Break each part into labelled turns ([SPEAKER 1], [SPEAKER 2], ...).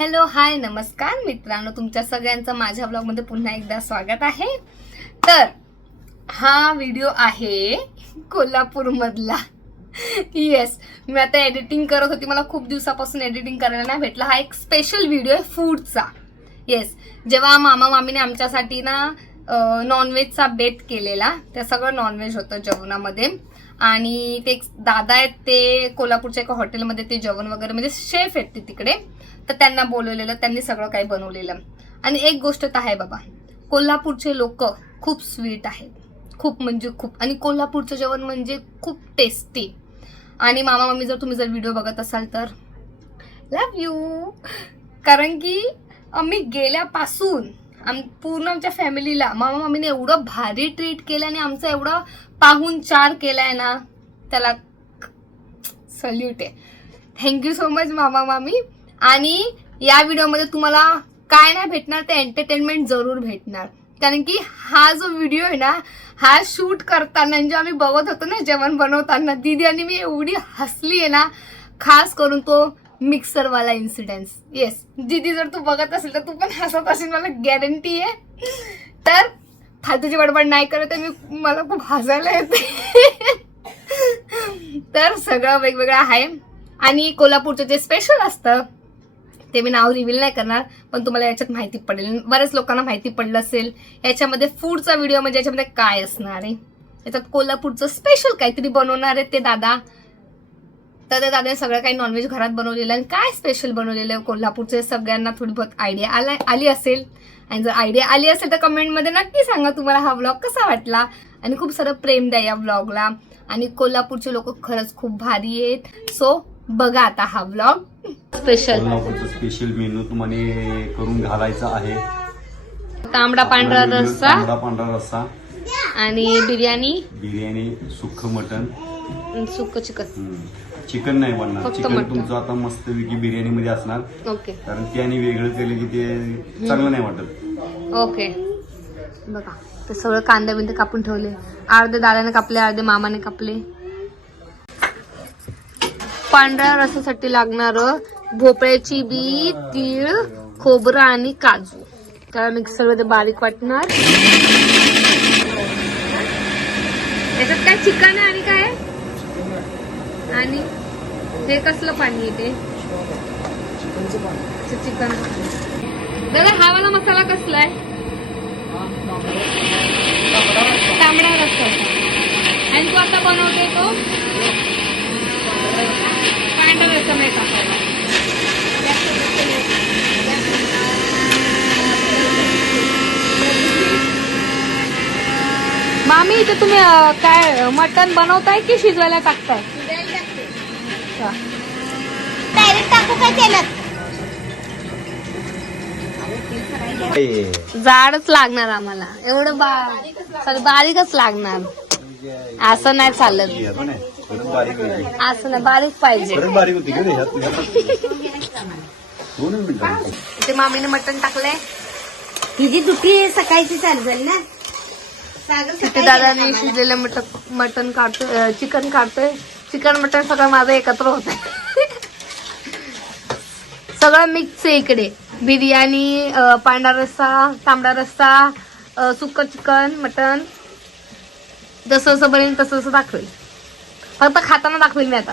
[SPEAKER 1] Hello hi नमस्कार मित्रांनो. तुमच्या सगळ्यांचं माझ्या ब्लॉगमध्ये पुन्हा एकदा स्वागत आहे. तर हा व्हिडिओ आहे कोल्हापूरमधला. येस मी आता एडिटिंग करत होती. मला खूप दिवसापासून एडिटिंग करायला नाही भेटला. हा एक स्पेशल व्हिडिओ आहे फूडचा येस जेव्हा मामा मामीने आमच्यासाठी ना नॉनव्हेजचा बेत केलेला ते सगळं नॉनव्हेज होतं जेवणामध्ये. आणि ते एक दादा आहेत ते कोल्हापूरच्या एका हॉटेलमध्ये ते जेवण वगैरे म्हणजे शेफ आहेत ते तिकडे. तर त्यांना बोलवलेलं त्यांनी सगळं काही बनवलेलं. आणि एक गोष्ट तर आहे बाबा कोल्हापूरचे लोक खूप स्वीट आहेत. खूप म्हणजे खूप आणि कोल्हापूरचं जेवण म्हणजे खूप टेस्टी आणि मामा मम्मी जर तुम्ही जर व्हिडिओ बघत असाल तर लव यू कारण की आम्ही गेल्यापासून आम पूर्ण आमच्या फॅमिलीला मामा मम्मीने एवढं भारी ट्रीट केलं आणि आमचं एवढं पाहून चार केलाय ना त्याला सल्यूट आहे. थँक्यू सो मच मामा मामी. आणि या व्हिडिओमध्ये तुम्हाला काय नाही भेटणार ते एंटरटेनमेंट जरूर भेटणार. कारण की हा जो व्हिडिओ आहे ना हा शूट करताना म्हणजे आम्ही बघत होतो ना जेवण बनवताना दीदी आणि मी एवढी हसली आहे ना खास करून तो मिक्सरवाला इन्सिडेन्स येस दीदी जर तू बघत असेल तर तू पण हसत असेल मला गॅरंटी आहे. तर फालतूची बडबड नाही करत आहे मी मला खूप हसायला येते. तर सगळं वेगवेगळं आहे. आणि कोल्हापूरचं जे स्पेशल असतं ते मी नाव रिव्हील नाही करणार पण तुम्हाला याच्यात माहिती पडेल. बऱ्याच लोकांना माहिती पडलं असेल याच्यामध्ये फूडचा व्हिडिओ म्हणजे याच्यामध्ये काय असणार आहे? याच्यात कोल्हापूरचं स्पेशल काहीतरी बनवणार आहे ते दादा. तर त्या दादाने सगळं काही नॉनव्हेज घरात बनवलेलं आणि काय स्पेशल बनवलेलं आहे? कोल्हापूरचे सगळ्यांना थोडी बहुत आयडिया आला आली असेल. आणि जर आयडिया आली असेल तर कमेंटमध्ये नक्की सांगा तुम्हाला हा व्लॉग कसा वाटला. आणि खूप सारं प्रेम द्या या व्लॉगला आणि कोल्हापूरचे लोक खरंच खूप भारी आहेत. सो बघा आता हा व्लॉग स्पेशल
[SPEAKER 2] स्पेशल मेनू तुम्हाला करून घालायचा आहे.
[SPEAKER 1] तांबडा पांढरा रस्सा.
[SPEAKER 2] तांबडा पांढरा रस्सा.
[SPEAKER 1] आणि बिर्याणी.
[SPEAKER 2] बिर्याणी सुक्ख मटन
[SPEAKER 1] सुक चिकन.
[SPEAKER 2] चिकन नाही बनणार.
[SPEAKER 1] फक्त
[SPEAKER 2] चिकन
[SPEAKER 1] मटण.
[SPEAKER 2] तुमचं आता मस्तपैकी बिर्याणी मध्ये असणार.
[SPEAKER 1] ओके.
[SPEAKER 2] कारण त्याने वेगळं केलं की ते चांगलं नाही वाटत.
[SPEAKER 1] ओके. बघा ते सगळं कांदा बिंदे कापून ठेवले. अर्धे दादाने कापले अर्धे मामाने कापले. पांढऱ्या रसासाठी लागणार भोपळ्याची बी तीळ खोबरं आणि काजू. त्याला मिक्सरमध्ये बारीक वाटणार. याच्यात काय चिकन आहे आणि काय? आहे? आणि हे कसलं पाणी आहे ते? चिकन. दादा हा वाला मसाला कसला आहे? तांबडा रस्सा. आणि तो आता बनवते तो? पांढरा रस्सा नाही टाकायला मामी इथे तुम्ही काय मटन बनवताय की शिजवायला टाकताय?
[SPEAKER 3] डायरेक्ट टाकू काय तेलात
[SPEAKER 1] जाडच लागणार आम्हाला. एवढं बा बारीकच लागणार. असं नाही चालत. असं नाही बारीक पाहिजे. ते मामीने मटण टाकलंय.
[SPEAKER 3] जी दुखी सकाळची चालू झाली ना सागर
[SPEAKER 1] तिथे दादाने शिजलेलं मटन मटण काढतोय चिकन काढतोय. चिकन मटण सगळं माझं एकत्र होत सगळं मिक्स आहे इकडे. बिर्याणी पांढरा रस्सा तांबडा रस्सा अं, सुक्क चिकन मटन जसं जसं बनेल तसं तसं दाखवेल. फक्त खाताना दाखवेल मी आता.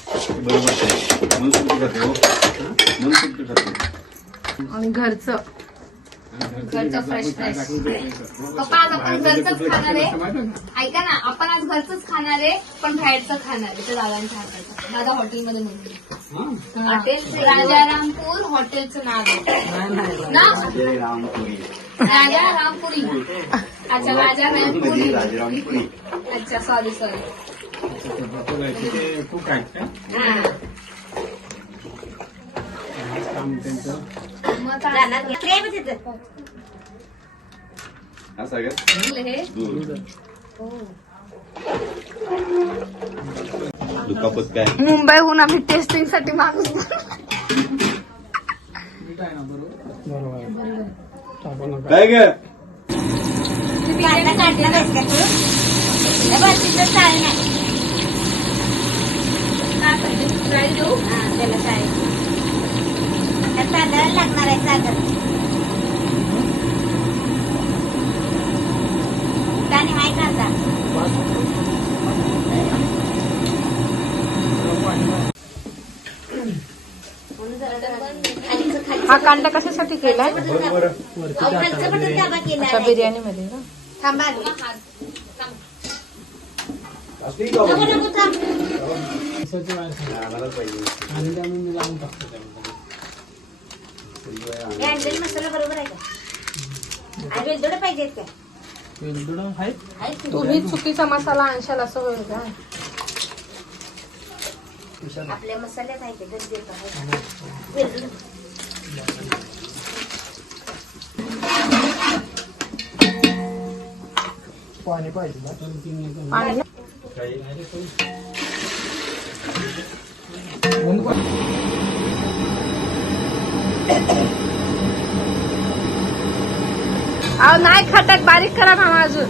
[SPEAKER 2] बरोबर आहे. मन सुट्टी करते हो. मन सुट्टी करते
[SPEAKER 1] आणि घरचं. घरचं फ्रेश फ्रेश पप्पा आज आपण घरचंच खाणार आहे. ऐका ना आपण आज घरचंच खाणार आहे पण बाहेरचं खाणार आहे. ते दादांच्या हाताचं दादा हॉटेलमध्ये म्हणते हॉटेल राजारामपूर हॉटेलचं नाव आहे ना? राजा रामपुरी अच्छा राजा रामपुरी अच्छा सॉरी सॉरी
[SPEAKER 4] काम त्यांचं
[SPEAKER 1] मग काय
[SPEAKER 3] आहे.
[SPEAKER 5] हा सगळ्यात दूध दुखापत काय
[SPEAKER 1] मुंबईहून आम्ही टेस्टिंगसाठी मागून
[SPEAKER 5] काय ग
[SPEAKER 3] कांदा काढणार आहेस का तू? हे बघ, तिथं चाळ नाही. हा, त्याला चाळ. त्या तांदळाला लागणार आहे साखर. आणि हाय कांदा
[SPEAKER 1] हा कांदा कशासाठी केलाय
[SPEAKER 3] खालचं बटन दाबा केलं आहे.
[SPEAKER 1] बिर्याणी मध्ये ना
[SPEAKER 3] थांबा आधी. नको, नको, थांब.
[SPEAKER 4] आणि त्यामुळे मी लावून टाकतो त्यामध्ये
[SPEAKER 3] हे अंजली मसाला बरोबर आहे का? आणि वेलदोडे पाहिजेत का?
[SPEAKER 4] वेलदोडा आहेत.
[SPEAKER 3] आहेत की?
[SPEAKER 1] तुम्ही चुकीचा मसाला आणशाल असं होईल का?
[SPEAKER 3] आपल्या मसाल्यात आहे ते आहे. वेलदोडे.
[SPEAKER 4] पाणी पाहिजे ना. दोन तीन एकदम.
[SPEAKER 1] पाणी
[SPEAKER 4] ऊन पण-
[SPEAKER 1] अहो नाही खटक बारीक करा मामा अजून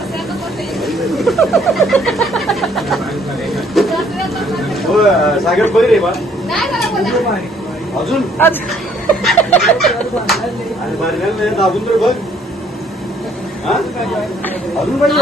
[SPEAKER 5] सागर बघ रे बा? अजून? दाबून तर बघ. अजून पाहिजे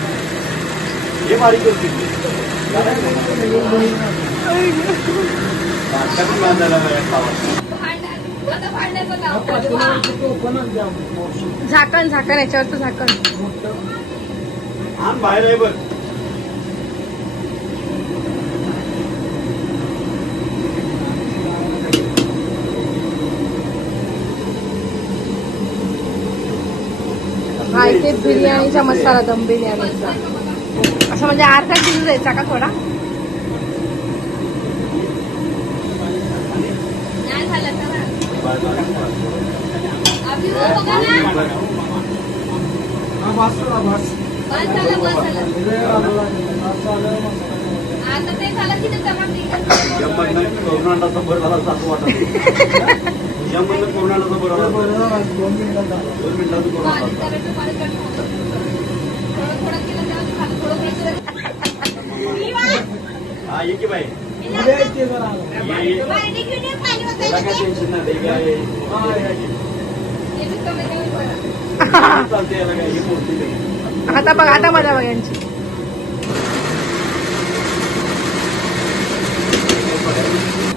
[SPEAKER 4] हे.
[SPEAKER 1] झाकण झाकण याच्यावरचं झाकण.
[SPEAKER 5] बाहेर आहे बघ.
[SPEAKER 1] हा इथे बिर्याणीचा मसाला दम बिर्याणीचा. असं म्हणजे अर्धा किलो द्यायचा का थोडा
[SPEAKER 4] हा. हे
[SPEAKER 5] कोरोनाचा झाला असं वाटत कोरोनाचा झाला
[SPEAKER 4] दोन मिनिटात.
[SPEAKER 5] दोन मिनिटात
[SPEAKER 1] आता बघ आता मजा बघ यांची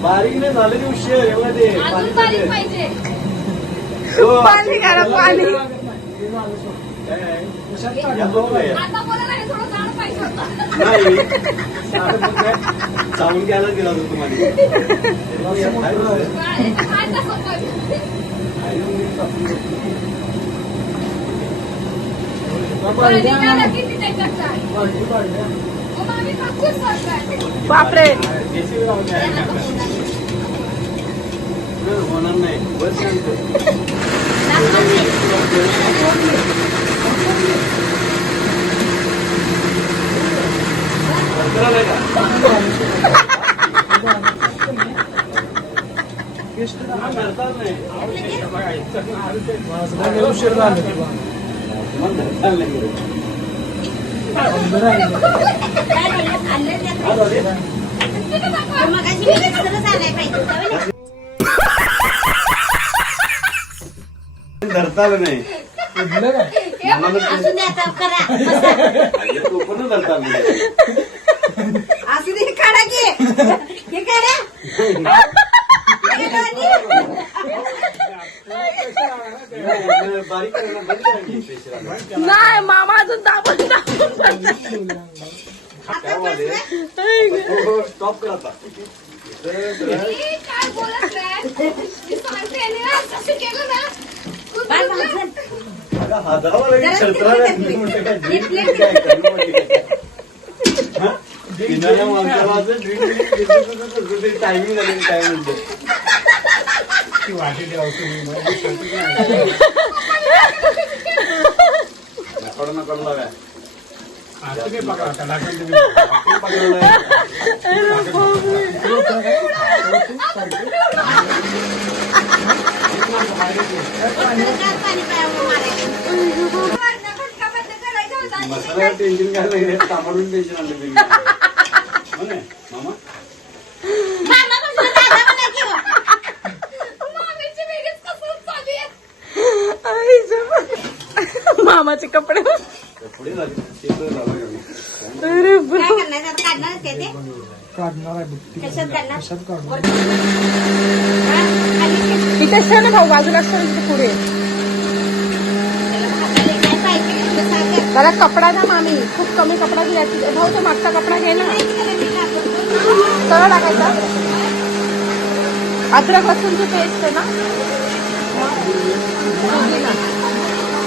[SPEAKER 5] बारीक नाही झालं की उशीर एवढं ते
[SPEAKER 1] अजून
[SPEAKER 5] पाणी.
[SPEAKER 1] पाहिजे
[SPEAKER 5] हो.
[SPEAKER 1] पाणी करा पाणी नाही.
[SPEAKER 5] नाही? चावून घ्यायला गेला होता तुम्हाला या, काय झालं?
[SPEAKER 1] काय
[SPEAKER 4] उशीर झालं
[SPEAKER 5] नाही. धरताल नाही
[SPEAKER 3] काढा की हे काढा हे काढा.
[SPEAKER 5] की.
[SPEAKER 6] नाही मामा अजून दाबून दाबून
[SPEAKER 5] काय वाले? हो, हो, स्टॉप कर आता
[SPEAKER 1] ए, काय बोलत नाही? मी सांगते ना, तसं केलं ना, खूप
[SPEAKER 3] बाय. बाय.
[SPEAKER 5] आता हाताला लगेच
[SPEAKER 3] जरा
[SPEAKER 5] छत्राला
[SPEAKER 3] तिकडे
[SPEAKER 5] मी म्हटलं काय
[SPEAKER 3] तिकडे.
[SPEAKER 5] drink काय, कमी वाटली काय? हा? ते timing झालं काय म्हणते. नकडं नकडं
[SPEAKER 3] पायावर मारायचं
[SPEAKER 5] मसाला टेन्शन काय नाही टेन्शन आणलं तुम्ही हो ना, मामा
[SPEAKER 3] मामा म्हणतो, दादा म्हणा की हो.
[SPEAKER 1] मामीची वेगळीच कसरत चालू आहे.
[SPEAKER 6] मामाचे कपडे. अरे
[SPEAKER 3] काय करणार आता काढणारच काय ते
[SPEAKER 4] काढणार आहे बघ ती.
[SPEAKER 3] कशात काढणार
[SPEAKER 4] कशात काढणार
[SPEAKER 3] हा? खाली ते.
[SPEAKER 6] इथे असतं ना भाऊ बाजूला असतं ना इथे पुढे
[SPEAKER 3] त्याला काय पाहिजे.
[SPEAKER 6] त्याला कपडा ना मामी खूप कमी कपडा घ्यायचा भाऊ तो मागचा कपडा घे ना
[SPEAKER 3] माहिती का?
[SPEAKER 6] सरळ टाकायचा अद्रक लसूणची पेस्ट आहे ना मिरची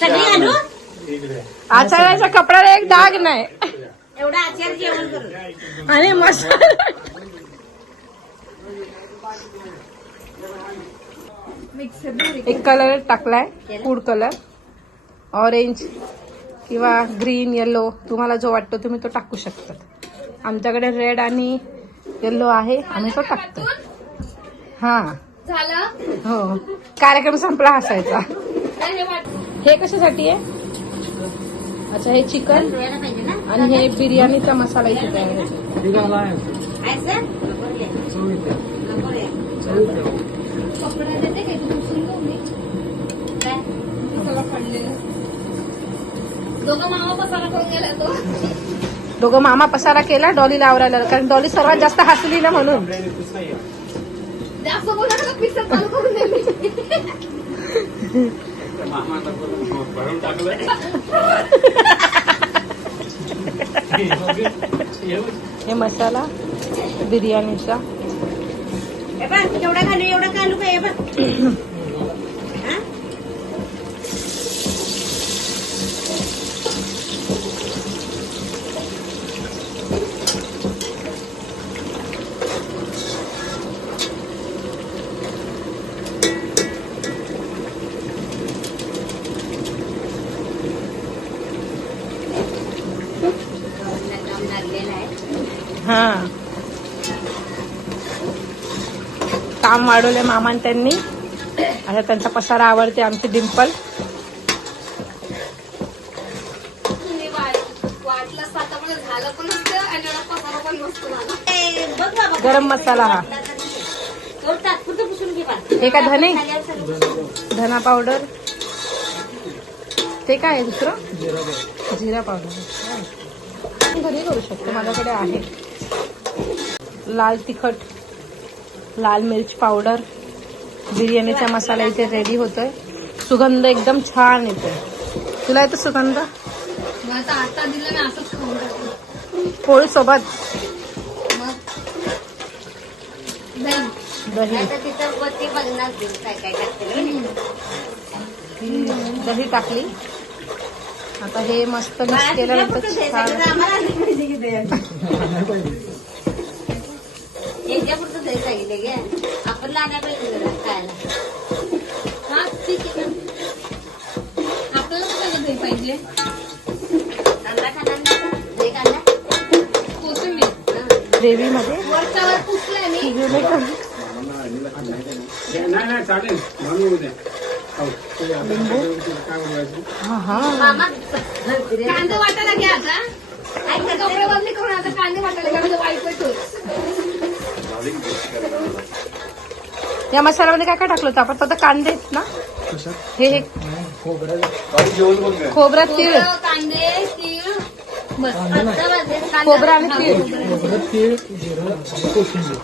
[SPEAKER 4] सगळी
[SPEAKER 3] आणू
[SPEAKER 6] आचार्याच्या कपड्याला एक डाग नाही.
[SPEAKER 3] एवढा आचार जेवण करू
[SPEAKER 6] आणि मसाला एक कलर टाकलाय फूड कलर ऑरेंज किंवा ग्रीन येलो तुम्हाला जो वाटतो तुम्ही तो टाकू शकतात. आमच्याकडे रेड आणि येल्लो आहे. आम्ही तो टाकतो हा.
[SPEAKER 1] झालं?
[SPEAKER 6] हो. कार्यक्रम संपला हसायचा.
[SPEAKER 1] नाही, हे वाट-
[SPEAKER 6] हे कशासाठी आहे? अच्छा हे चिकन आणि हे बिर्याणीचा मसाला इथे तयार आहे.
[SPEAKER 1] दोघं मामा पसारा करून गेला तो
[SPEAKER 6] दोघं मामा पसारा केला डॉलीला आवरायला कारण डॉली सर्वात जास्त हसली ना म्हणून.
[SPEAKER 1] जास्त बोला नका पिक्चर चालू करून दे मी
[SPEAKER 5] मामा आता भरून- भरून टाकलंय
[SPEAKER 6] हे मसाला बिर्याणीचा.
[SPEAKER 3] हे बघ एवढा घालू एवढा घालू का हे बघ हा?
[SPEAKER 6] हा काम वाढवले मामान त्यांनी आता त्यांचा पसारा आवडते आमची डिंपल. गरम मसाला हा. हे का धने? धना पावडर. ते काय आहे दुसरं? जिरा पावडर. घरी करू शकतो माझ्याकडे आहे. लाल तिखट. लाल मिर्च पावडर बिर्याणीचा मसाला इथे रेडी होतोय. सुगंध एकदम छान येतोय. तुला येतो सुगंध? पोळी सोबत.
[SPEAKER 1] दही.
[SPEAKER 6] दही.
[SPEAKER 3] आता तिथं वरती बघणार तू काय काय टाकते
[SPEAKER 6] दही टाकली. आता हे मस्त मिक्स केल्यानंतर छान.
[SPEAKER 3] याच्यापुरतं दही सांगितलं गे. आपण लागायला पाहिजे जरा खायला.
[SPEAKER 1] हा ठीक आहे आपल्याला कसं दही पाहिजे?
[SPEAKER 3] कांदा खाणार नाही कांदा?
[SPEAKER 1] कोथिंबीर.
[SPEAKER 6] ग्रेव्ही मध्ये
[SPEAKER 1] वरच्या वर पुसलंय मी.
[SPEAKER 5] नाही नाही चालेल म्हणून उद्या
[SPEAKER 6] हा हा
[SPEAKER 3] मामा
[SPEAKER 1] कांदे वाटायला घ्या आता. कपडे बदली करून आता कांदे वाटायला घ्या म्हणजे वाईट
[SPEAKER 6] या मसाल्यामध्ये काय काय टाकलं होतं? आपण फक्त कांदे आहेत ना? हे हे.
[SPEAKER 5] जेवण बोल काय
[SPEAKER 6] खोबरा तीळ.
[SPEAKER 1] खोबरं, कांदे तीळ. बस कांदा-
[SPEAKER 6] खोबरं आणि तीळ.
[SPEAKER 4] खोबरं, तीळ जिरं आणि कोथिंबीर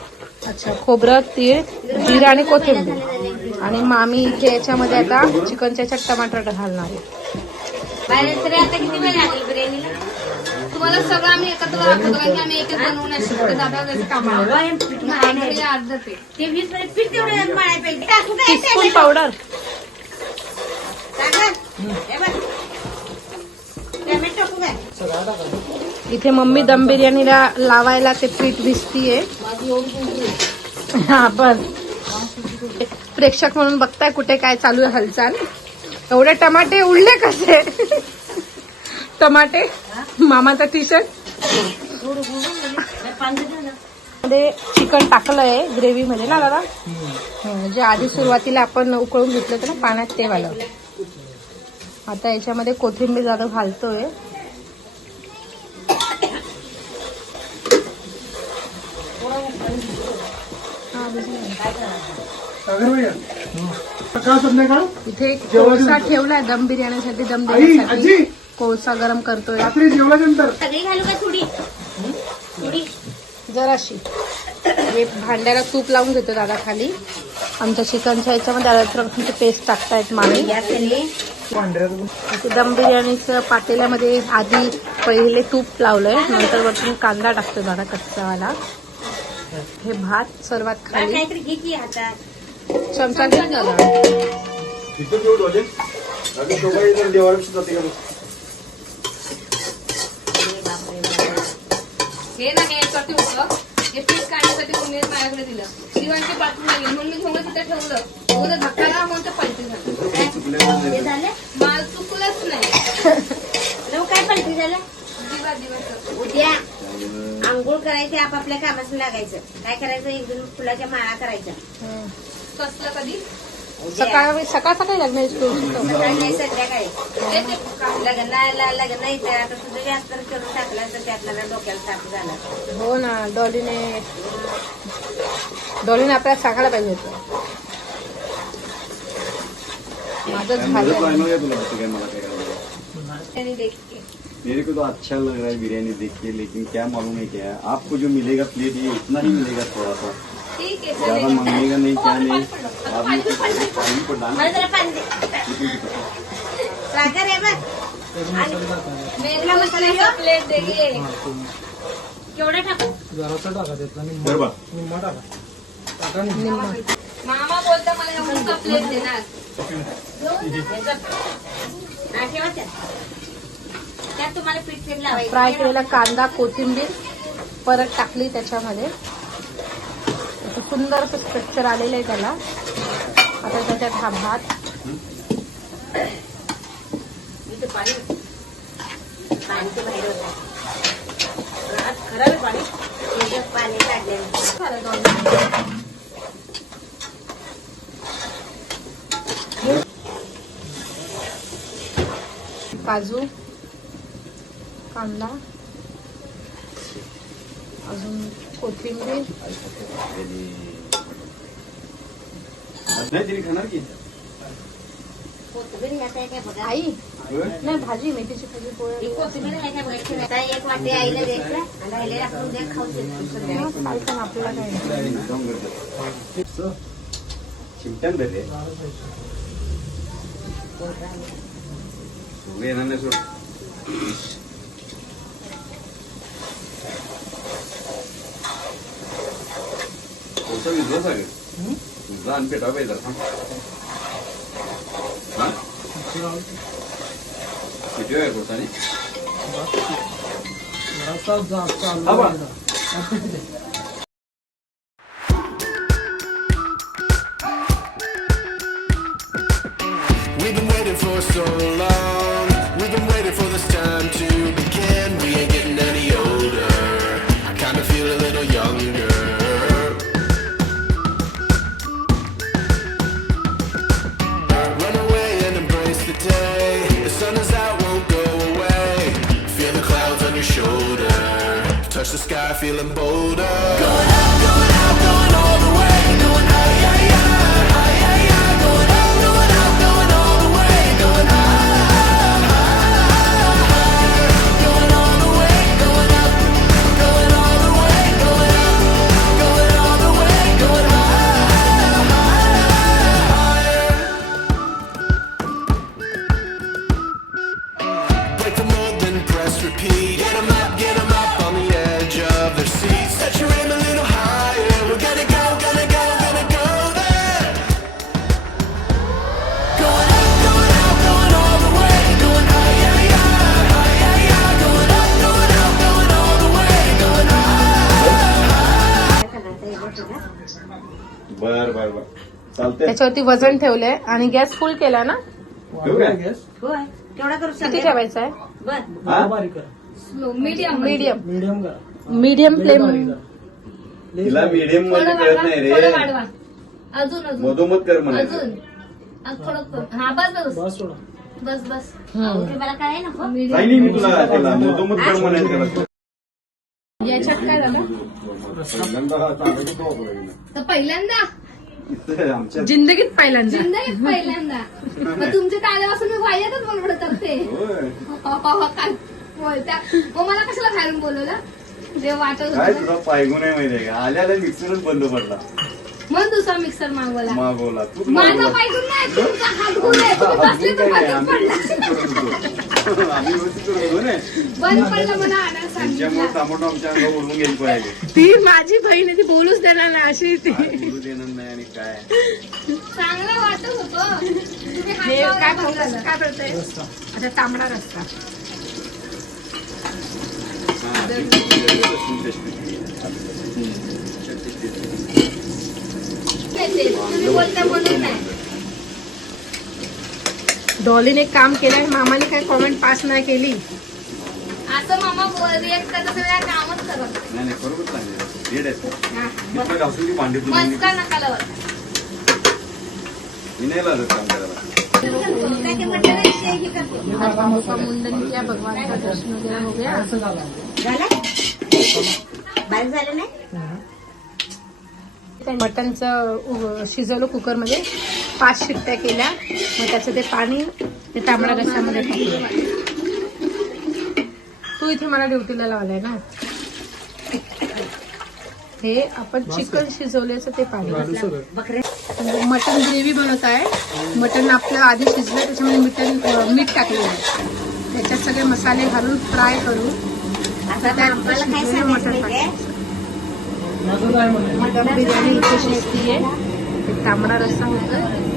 [SPEAKER 6] अच्छा खोबरं तीळ जिरं आणि कोथिंबीर. आणि मामी इथे याच्यामध्ये आता चिकनच्या याच्यात टमाटर घालणार आहे.
[SPEAKER 3] बाहेर तरी आता किती वेळ लागेल बिर्याणीला?
[SPEAKER 1] तुम्हाला सगळं आम्ही एकत्र दाखवतो कारण की आम्ही एकच बनवू नाही शकतो दादा त्याचं काम आहे. आहे
[SPEAKER 3] ते. वीस मिनिट पीठ तेवढं मळायला पाहिजे टाकू. काय
[SPEAKER 6] टीस्पून पावडर इथे मम्मी दम बिर्याणीला लावायला ते पीठ भिजतीये हा पण. प्रेक्षक म्हणून बघताय कुठे काय चालू आहे हालचाल. एवढे टमाटे उडले कसे? टमाटे मामाचा टी शर्टमध्ये चिकन टाकलंय ग्रेव्ही मध्ये ना दादा? जे आधी सुरुवातीला आपण उकळून घेतलं होतं ना पाण्यात ते वालं. आता याच्यामध्ये कोथिंबीर जरा घालतोय. इथे एक कोळसा. ठेवलाय दम बिर्याणीसाठी दम देण्यासाठी कोळसा गरम करतोय.
[SPEAKER 4] रात्री जेवल्याच्या नंतर
[SPEAKER 3] सगळी घालू का थोडी? थोडी?
[SPEAKER 6] जराशी. हे भांड्याला तूप लावून घेतो दादा खाली. आमच्या चिकनच्या याच्यामध्ये अद्रकची पेस्ट टाकतायत मामी दम बिर्याणीचं पातेल्यामध्ये आधी पहिले तूप लावलंय. नंतर वरतून कांदा टाकतो दादा कच्चावाला हे भात सर्वात खाली. चमचा घे दादा
[SPEAKER 5] तिथं जेवढ होते अगदी शोभा इथं देवाला जाते का
[SPEAKER 3] अरे बापरे बापरे.
[SPEAKER 1] हे ना हे याच्यावरती होतं. हे पीठ काढण्यासाठी मम्मीने माझ्याकडे दिलं. शिवांची बाथरूम लागली म्हणून मी घेऊन तिथे ठेवलं. उद्या धक्का लागला म्हणून ते पलटी झालं. माल चुकलंच नाही.
[SPEAKER 3] काय पलटी झालं?
[SPEAKER 1] दिवा दिवस
[SPEAKER 3] उद्या आंघोळ करायचे आपापल्या कामास लागायचं. काय करायचं? एक दोन फुलाच्या माळा करायच्या.
[SPEAKER 6] हं.
[SPEAKER 1] कसलं कधी.
[SPEAKER 6] सकाळ सकाळ सकाळी
[SPEAKER 1] ते ते
[SPEAKER 3] लग्नाला लग्न इथं आता तुझं जास्त करून टाकलं तर ते डोक्याला ताप झाला
[SPEAKER 6] हो ना डॉलीने डॉलीने आपल्याला सांगायला पाहिजे होतं माझं झालं
[SPEAKER 1] देखील
[SPEAKER 5] मेरे को तो अच्छा लग रहा है बिरयानी देख के लेकिन क्या मालूम है क्या? आपको जो मिलेगा प्लेट ये इतना ही मिलेगा थोड़ा सा। ज्यादा
[SPEAKER 1] चालेल.
[SPEAKER 5] मांगेगा नहीं क्या नहीं?
[SPEAKER 1] आता
[SPEAKER 5] आप
[SPEAKER 1] पाणी पडलं.
[SPEAKER 5] पानी को डाल
[SPEAKER 3] मला जरा पाणी दे. सागर आहे बघ.
[SPEAKER 1] मेरा मसाला प्लेट दे गे
[SPEAKER 3] केवढा टाकू?
[SPEAKER 4] जरासा टाका त्यातला निम्मा.
[SPEAKER 5] बरोबर
[SPEAKER 4] निम्मा टाका. टाका निम्मा.
[SPEAKER 1] मामा बोलता मला प्लेट देणार?
[SPEAKER 3] ठेवा त्यात. त्यात तुम्हाला पीठ
[SPEAKER 6] फ्राय केलेला कांदा कोथिंबीर परत टाकली त्याच्यामध्ये. सुंदर असं स्ट्रक्चर आलेलं आहे त्याला. आता त्याच्यात हा भात.
[SPEAKER 3] इथं पाणी पाणी ते बाहेर होतं. त्याच्यात पाणी. काढलेलं
[SPEAKER 6] काजू कांदा अजून कोथिंबीर
[SPEAKER 5] नाही तिने खाणार की
[SPEAKER 3] कोथिंबीर ह्यात आहे काय बघा
[SPEAKER 6] आई
[SPEAKER 5] होय?
[SPEAKER 6] नाही भाजी मेथीची भाजी पोळ्या
[SPEAKER 3] ही कोथिंबीर आहे काय बघा आता एक वाटी आईला द्यायचं आणि राहिलेलं आपण द्या खाऊ शकतो संध्याकाळी.
[SPEAKER 6] चालतं ना आपल्याला काय नाही.
[SPEAKER 5] जाऊन करतो. चिमट्यान धरले सोबे येणार नाही सोड कोणता विश्वास आहे तुझा आणि पेटा पाहिजे जरा. हा? किती वेळ आहे कोणतानी
[SPEAKER 4] रस्ता जा- चालू
[SPEAKER 5] हा बा.
[SPEAKER 4] आहे ना.
[SPEAKER 6] त्याच्यावरती वजन ठेवलंय आणि गॅस फुल केला ना?
[SPEAKER 4] वाढला आहे गॅस
[SPEAKER 3] होय. केवढा करू
[SPEAKER 6] किती ठेवायचा आहे?
[SPEAKER 3] बर.
[SPEAKER 5] हा?
[SPEAKER 4] बारीक करा.
[SPEAKER 1] स्लो मीडियम
[SPEAKER 6] मीडियम
[SPEAKER 4] मीडियम करा.
[SPEAKER 6] मीडियम फ्लेम
[SPEAKER 4] बारीक करा. लई
[SPEAKER 5] तिला
[SPEAKER 4] बारीक.
[SPEAKER 5] मीडियममध्ये
[SPEAKER 1] थोडं
[SPEAKER 5] कळत
[SPEAKER 1] वाढवा
[SPEAKER 5] नाही
[SPEAKER 1] थोडं
[SPEAKER 5] रे
[SPEAKER 1] वाढवा. अजून अजून.
[SPEAKER 5] मधोमध कर म्हणायचं
[SPEAKER 1] अजून. अजून थोडं कर. हा बस बस.
[SPEAKER 4] बस सोडा.
[SPEAKER 1] बस बस.
[SPEAKER 3] ओके, मला काय आहे नको
[SPEAKER 5] नाही नाही, मी तुला त्याला मधोमध कर म्हणायचं त्याला.
[SPEAKER 6] याच्यात काय झालं.
[SPEAKER 1] तर पहिल्यांदा
[SPEAKER 5] आमच्या.
[SPEAKER 6] जिंदगीत पहिल्यांदा.
[SPEAKER 1] जिंदगीत पहिल्यांदा. मग तुमच्या ताल्यापासून मी
[SPEAKER 5] होय.
[SPEAKER 1] काय? बोलत्या मग मला कशाला बाहेरून बोलवलं? जे वाटत
[SPEAKER 5] काय
[SPEAKER 1] होतं
[SPEAKER 5] तुझा पायगुण आहे माहितीये का? आल्या आल्या मिक्सरच बंद पडला.
[SPEAKER 1] मग दुसरा मिक्सर मागवला.
[SPEAKER 5] मागवला. तूच
[SPEAKER 1] माझा
[SPEAKER 5] मागवला.
[SPEAKER 1] पाहिजे नाही तुमचा हात गुण आहे. तुम्ही बसले तर
[SPEAKER 5] काय नाही,
[SPEAKER 1] बंद
[SPEAKER 5] आम्ही
[SPEAKER 1] पडला.
[SPEAKER 5] व्यवस्थित करत होतो. आम्ही व्यवस्थित करत होतो ना.
[SPEAKER 1] बंद पडलं मला आणायला
[SPEAKER 5] त्यांच्यामुळे
[SPEAKER 1] सांगितलं.
[SPEAKER 5] टमाटो आमच्या अंगावर उडून गेली पाहिजे.
[SPEAKER 6] ती माझी बहीण आहे ती बोलूच देणार नाही अशी ती.
[SPEAKER 5] बोलू देणार नाही आणि काय?
[SPEAKER 1] चांगलं वाटत होतं. तुम्ही हात
[SPEAKER 6] हे काय
[SPEAKER 1] लावला
[SPEAKER 6] आता तांबडा रस्ता.
[SPEAKER 5] हा, ती लसूण पेस्ट.
[SPEAKER 1] नाही ते. तुम्ही बोलता म्हणून नाही.
[SPEAKER 6] डॉलीने एक काम केलंय मामाने काय कॉमेंट पास नाही केली.
[SPEAKER 1] असं मामा रिएक्ट करत असेल काय कामच करत
[SPEAKER 5] नाही. नाही बरोबर सांगितलं रेड आहे
[SPEAKER 1] हा,
[SPEAKER 5] तिथं घासून ती भांडी पुसून
[SPEAKER 1] मस्त का नका लावत
[SPEAKER 5] मी नाही लागत काम करायला.
[SPEAKER 3] काय ते म्हटलं नाही, ते हे करतो.
[SPEAKER 6] मुंडन किया भगवान का दर्शन वगैरह हो गया
[SPEAKER 4] असं झालं
[SPEAKER 3] झालं बारीक झालं नाही?
[SPEAKER 6] मटनचं उ- शिजवलं कुकरमध्ये. पाच शिट्ट्या केल्या. मग त्याचं ते पाणी ते तांबडा रस्त्यामध्ये टाकलं. तू इथे मला ड्युटीला लावलंय ना. हे आपण चिकन शिजवल्याचं ते पाणी मटन ग्रेव्ही बनवत आहे. मटन आपलं आधी शिजलं त्याच्यामध्ये मिटन मीठ टाकलेलं आहे. त्याच्यात सगळे मसाले घालून फ्राय करून
[SPEAKER 3] आता
[SPEAKER 6] त्यात
[SPEAKER 3] मला काय
[SPEAKER 6] शिजलेलं
[SPEAKER 3] सांगायचं
[SPEAKER 6] मटण
[SPEAKER 3] माहितीये?
[SPEAKER 4] माझं काय म्हणे
[SPEAKER 6] मटन बिर्याणी इथे शिजतीये ते तांबडा रस्सा
[SPEAKER 5] होतं.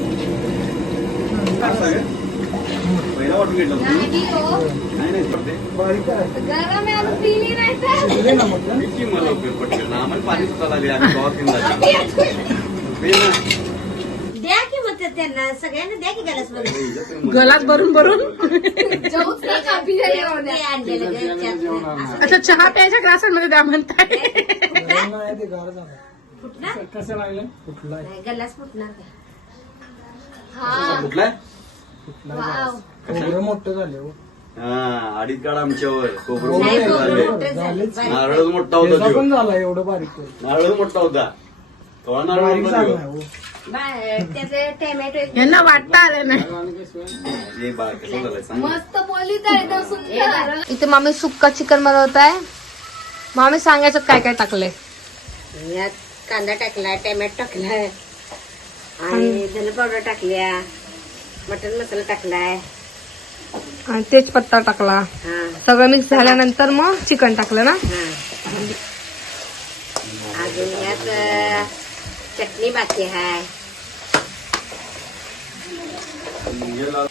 [SPEAKER 1] हो.
[SPEAKER 3] द्या की मग तर त्यांना. सगळ्यांना द्या की गलास भरून.
[SPEAKER 6] गलास भरून भरून. अच्छा चहा प्यायच्या ग्लासांमध्ये द्या म्हणताय.
[SPEAKER 4] नाही ते गार झालं
[SPEAKER 3] फुटणार
[SPEAKER 4] कसं लागलं कुठला
[SPEAKER 3] नाही, गलास फुटणार काय
[SPEAKER 1] हा
[SPEAKER 5] कुठलाय
[SPEAKER 1] वाव.
[SPEAKER 4] एवढं मोठं झालं हो.
[SPEAKER 5] हा अडीच काढ आमच्यावर
[SPEAKER 3] नाही,
[SPEAKER 5] मोठं.
[SPEAKER 3] मोठं झालं.
[SPEAKER 4] झालेच.
[SPEAKER 3] बारीक.
[SPEAKER 5] नारळ मोठा होता
[SPEAKER 4] त्याचा
[SPEAKER 5] तो
[SPEAKER 4] पण झाला एवढं बारीक
[SPEAKER 5] मोठा होता नारळ
[SPEAKER 4] बारीक झाला
[SPEAKER 5] तो.
[SPEAKER 4] हो.
[SPEAKER 3] बा- त्यातले टॅमॅटो एक-
[SPEAKER 6] यांना वाटतं आलं नाही
[SPEAKER 5] हे बा कसं झालंय सांग ना.
[SPEAKER 1] मस्त बोली एकदम सुंदर इथे मामी सुक्का चिकन बनवत आहे मामी सांगायचं काय काय टाकलंय?
[SPEAKER 3] यात कांदा टाकला टॅमॅटो टाकलाय आणि धन पावडर टाकल्या मटन मसाला टाकलाय.
[SPEAKER 1] आणि तेजपत्ता टाकला.
[SPEAKER 3] हा.
[SPEAKER 1] सगळं मिक्स झाल्यानंतर मग चिकन टाकलं ना?
[SPEAKER 3] हा. अजून यात अं, चटणी बाकी आहे
[SPEAKER 5] हे लाव.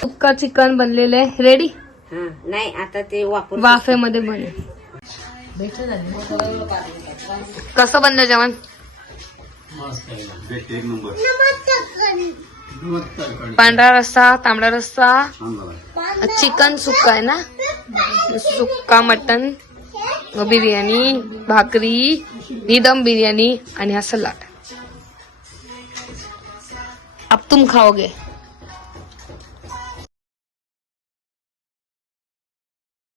[SPEAKER 1] सुक्का चिकन बनलेलं आहे. रेडी
[SPEAKER 3] हा नाही आता ते वापर
[SPEAKER 1] वाफेमध्ये बने कसं बनलं जेवण?
[SPEAKER 5] बेस्ट एक नंबर
[SPEAKER 1] पांढरा रस्सा तांबडा रस्सा. चिकन सुक्का आहे ना? सुक्का मटन बिर्याणी भाकरी निदम बिर्याणी आणि हा सलाड. अब तुम खाओगे.